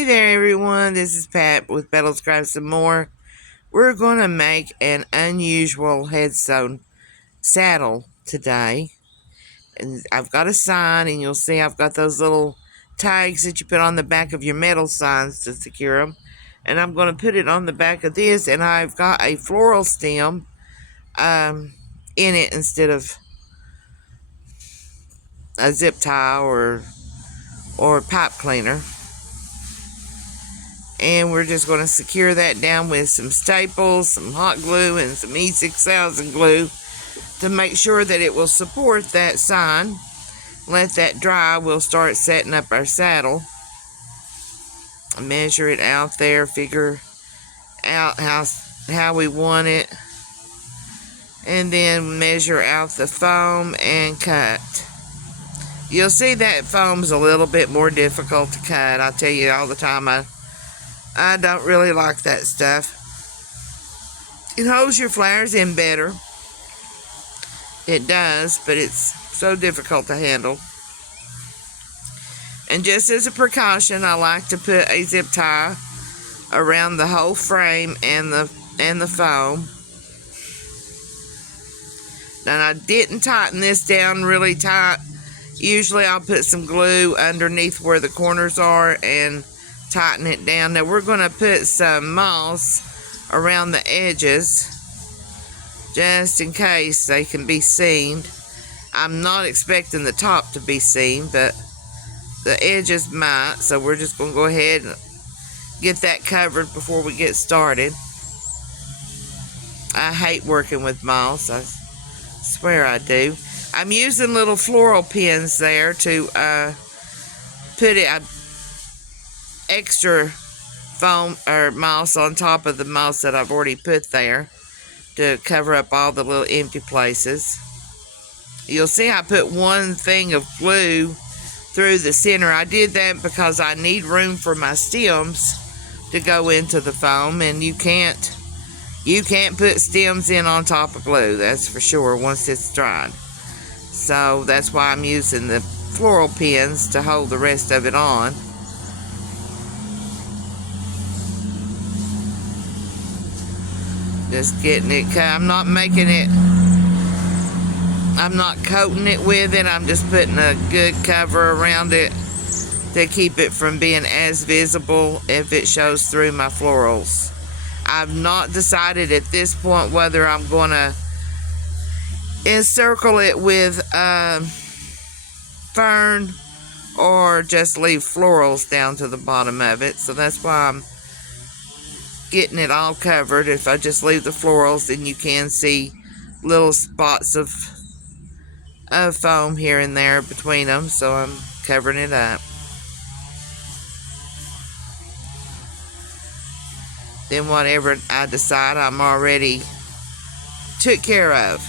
Hey there everyone, this is Pat with Battles Crafts and More. We're going to make an unusual headstone saddle today. And I've got a sign, and you'll see I've got those little tags that you put on the back of your metal signs to secure them. And I'm going to put it on the back of this, and I've got a floral stem in it instead of a zip tie or pipe cleaner. And we're just going to secure that down with some staples, some hot glue, and some E6000 glue to make sure that it will support that sign. Let that dry. We'll start setting up our saddle. Measure it out there, figure out how we want it, and then measure out the foam and cut. You'll see that foam's a little bit more difficult to cut. I tell you all the time, I don't really like that stuff. It holds your flowers in better. It does, but it's so difficult to handle. And just as a precaution, I like to put a zip tie around the whole frame and the foam. Now, I didn't tighten this down really tight. Usually I'll put some glue underneath where the corners are and tighten it down. Now we're going to put some moss around the edges just in case they can be seen. I'm not expecting the top to be seen, but the edges might, so we're just going to go ahead and get that covered before we get started. I hate working with moss, I swear I do. I'm using little floral pins there to put extra foam or moss on top of the moss that I've already put there to cover up all the little empty places. You'll see I put one thing of glue through the center. I did that because I need room for my stems to go into the foam, and you can't put stems in on top of glue, that's for sure, once it's dried. So that's why I'm using the floral pins to hold the rest of it on. Just getting it cut. I'm not coating it with it. I'm just putting a good cover around it to keep it from being as visible if it shows through my florals. I've not decided at this point whether I'm going to encircle it with fern or just leave florals down to the bottom of it. So that's why I'm getting it all covered. If I just leave the florals, then you can see little spots of foam here and there between them, so I'm covering it up. Then whatever I decide, I'm already took care of.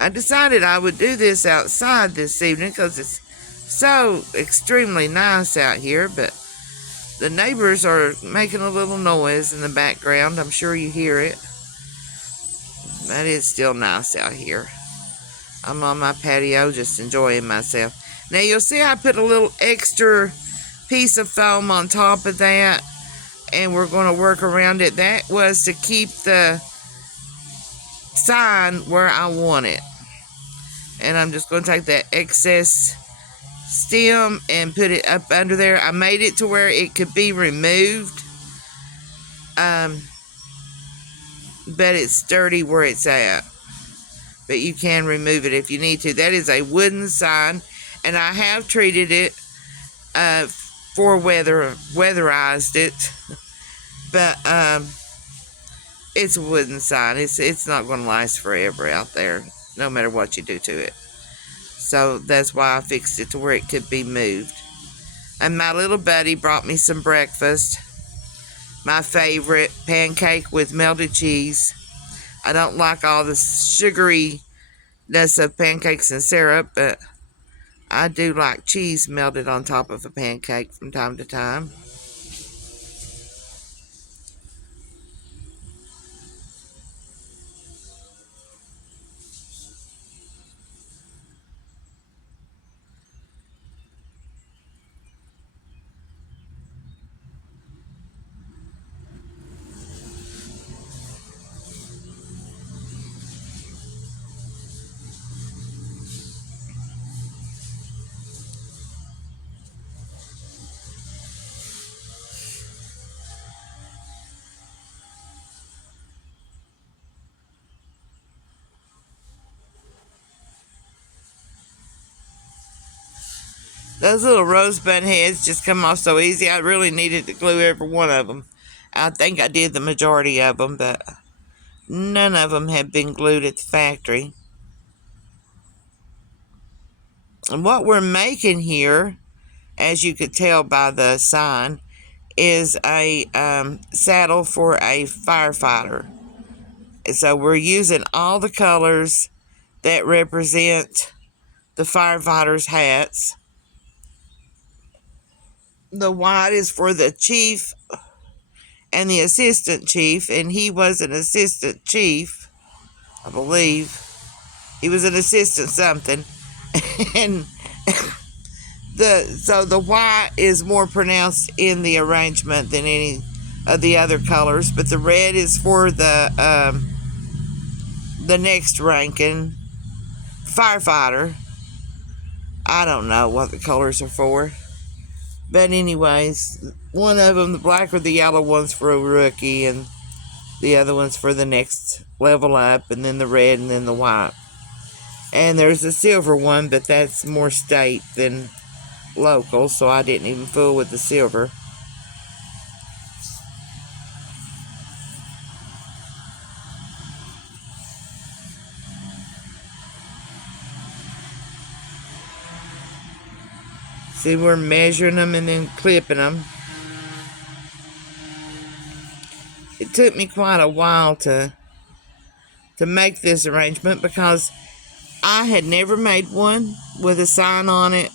I decided I would do this outside this evening because it's so extremely nice out here, but the neighbors are making a little noise in the background. I'm sure you hear it. But it's still nice out here. I'm on my patio just enjoying myself. Now you'll see I put a little extra piece of foam on top of that, and we're going to work around it. That was to keep the sign where I want it. And I'm just going to take that excess stem and put it up under there. I made it to where it could be removed, but it's sturdy where it's at. But you can remove it if you need to. That is a wooden sign, and I have treated it for weatherized it, but it's a wooden sign. It's not going to last forever out there, no matter what you do to it. So that's why I fixed it to where it could be moved. And my little buddy brought me some breakfast. My favorite, pancake with melted cheese. I don't like all the sugaryness of pancakes and syrup, but I do like cheese melted on top of a pancake from time to time. Those little rosebud heads just come off so easy. I really needed to glue every one of them. I think I did the majority of them, but none of them have been glued at the factory. And what we're making here, as you could tell by the sign, is a saddle for a firefighter. So we're using all the colors that represent the firefighters' hats. The white is for the chief and the assistant chief, and he was an assistant chief, I believe. He was an assistant something. And so the white is more pronounced in the arrangement than any of the other colors, but the red is for the next ranking firefighter. I don't know what the colors are for, but anyways, one of them, the black or the yellow one's for a rookie, and the other one's for the next level up, and then the red, and then the white. And there's a silver one, but that's more state than local, so I didn't even fool with the silver. See, we're measuring them and then clipping them. It took me quite a while to make this arrangement because I had never made one with a sign on it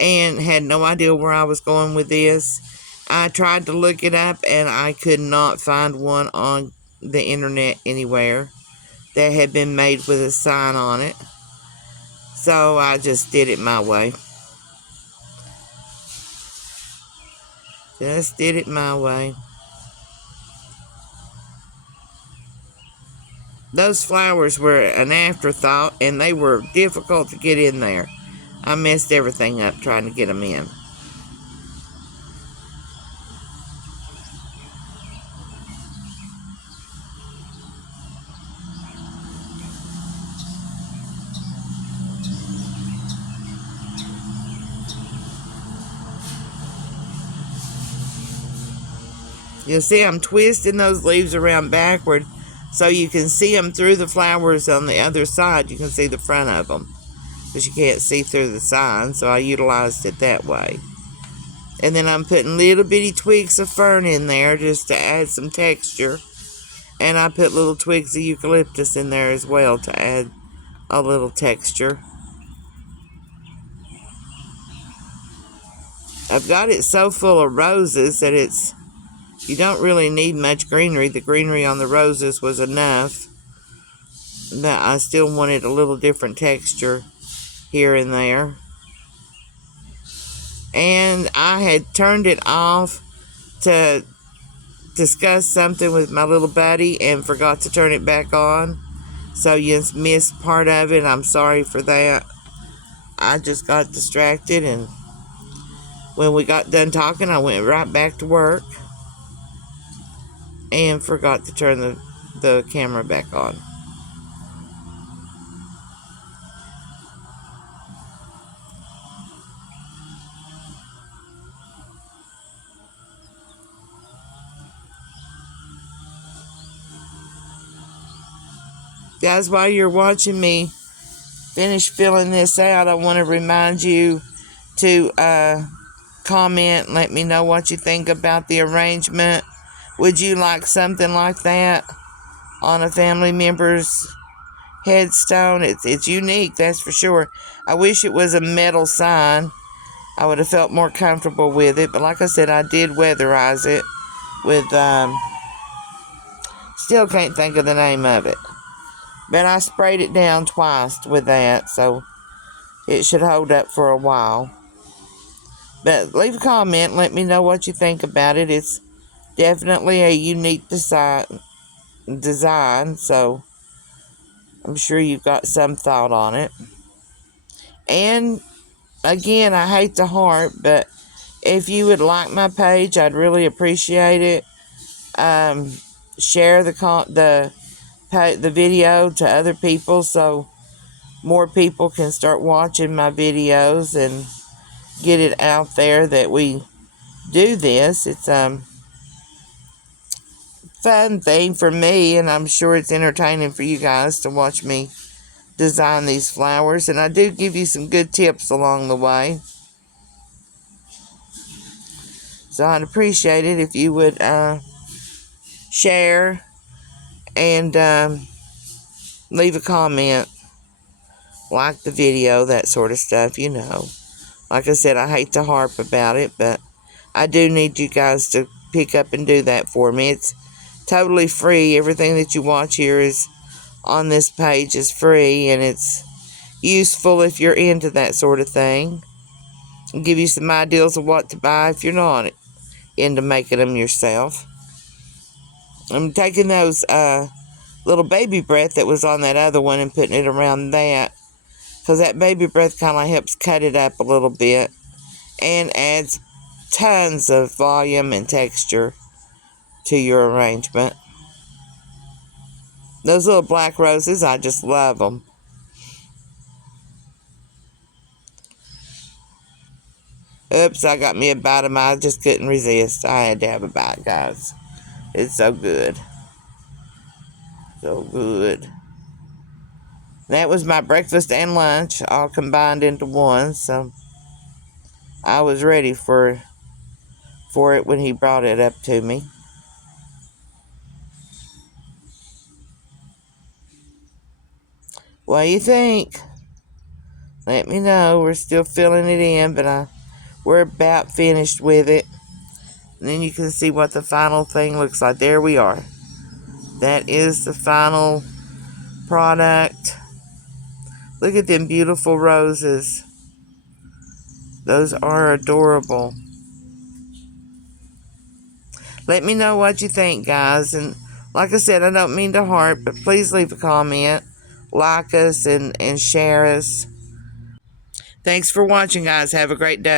and had no idea where I was going with this. I tried to look it up and I could not find one on the internet anywhere that had been made with a sign on it. So I just did it my way. Just did it my way. Those flowers were an afterthought, and they were difficult to get in there. I messed everything up trying to get them in. You'll see I'm twisting those leaves around backward so you can see them through the flowers on the other side. You can see the front of them because you can't see through the sign, so I utilized it that way. And then I'm putting little bitty twigs of fern in there just to add some texture. And I put little twigs of eucalyptus in there as well to add a little texture. I've got it so full of roses that you don't really need much greenery. The greenery on the roses was enough, but I still wanted a little different texture here and there. And I had turned it off to discuss something with my little buddy and forgot to turn it back on. So you missed part of it. I'm sorry for that. I just got distracted, and when we got done talking, I went right back to work and forgot to turn the camera back on. Guys, while you're watching me finish filling this out, I want to remind you to comment, let me know what you think about the arrangement. Would you like something like that on a family member's headstone? It's unique, that's for sure. I wish it was a metal sign. I would have felt more comfortable with it. But like I said, I did weatherize it with, still can't think of the name of it. But I sprayed it down twice with that, so it should hold up for a while. But leave a comment, let me know what you think about it. It's definitely a unique design, so I'm sure you've got some thought on it. And again, I hate the heart, but if you would like my page, I'd really appreciate it. Share the video to other people so more people can start watching my videos, and get it out there that we do this. It's fun thing for me, and I'm sure it's entertaining for you guys to watch me design these flowers. And I do give you some good tips along the way. So I'd appreciate it if you would share and leave a comment, like the video, that sort of stuff, you know. Like I said, I hate to harp about it, but I do need you guys to pick up and do that for me. It's totally free. Everything that you watch here is on this page is free, and it's useful if you're into that sort of thing. I'll give you some ideas of what to buy if you're not into making them yourself. I'm taking those little baby breath that was on that other one and putting it around that, because that baby breath kind of helps cut it up a little bit and adds tons of volume and texture to your arrangement. Those little black roses, I just love them. Oops, I got me a bite of mine. I just couldn't resist. I had to have a bite, guys. It's so good. So good. That was my breakfast and lunch all combined into one, so I was ready for it when he brought it up to me. What do you think? Let me know. We're still filling it in, but we're about finished with it. And then you can see what the final thing looks like. There we are. That is the final product. Look at them beautiful roses. Those are adorable. Let me know what you think, guys. And like I said, I don't mean to harp, but please leave a comment, like us, and share us. Thanks for watching, guys. Have a great day.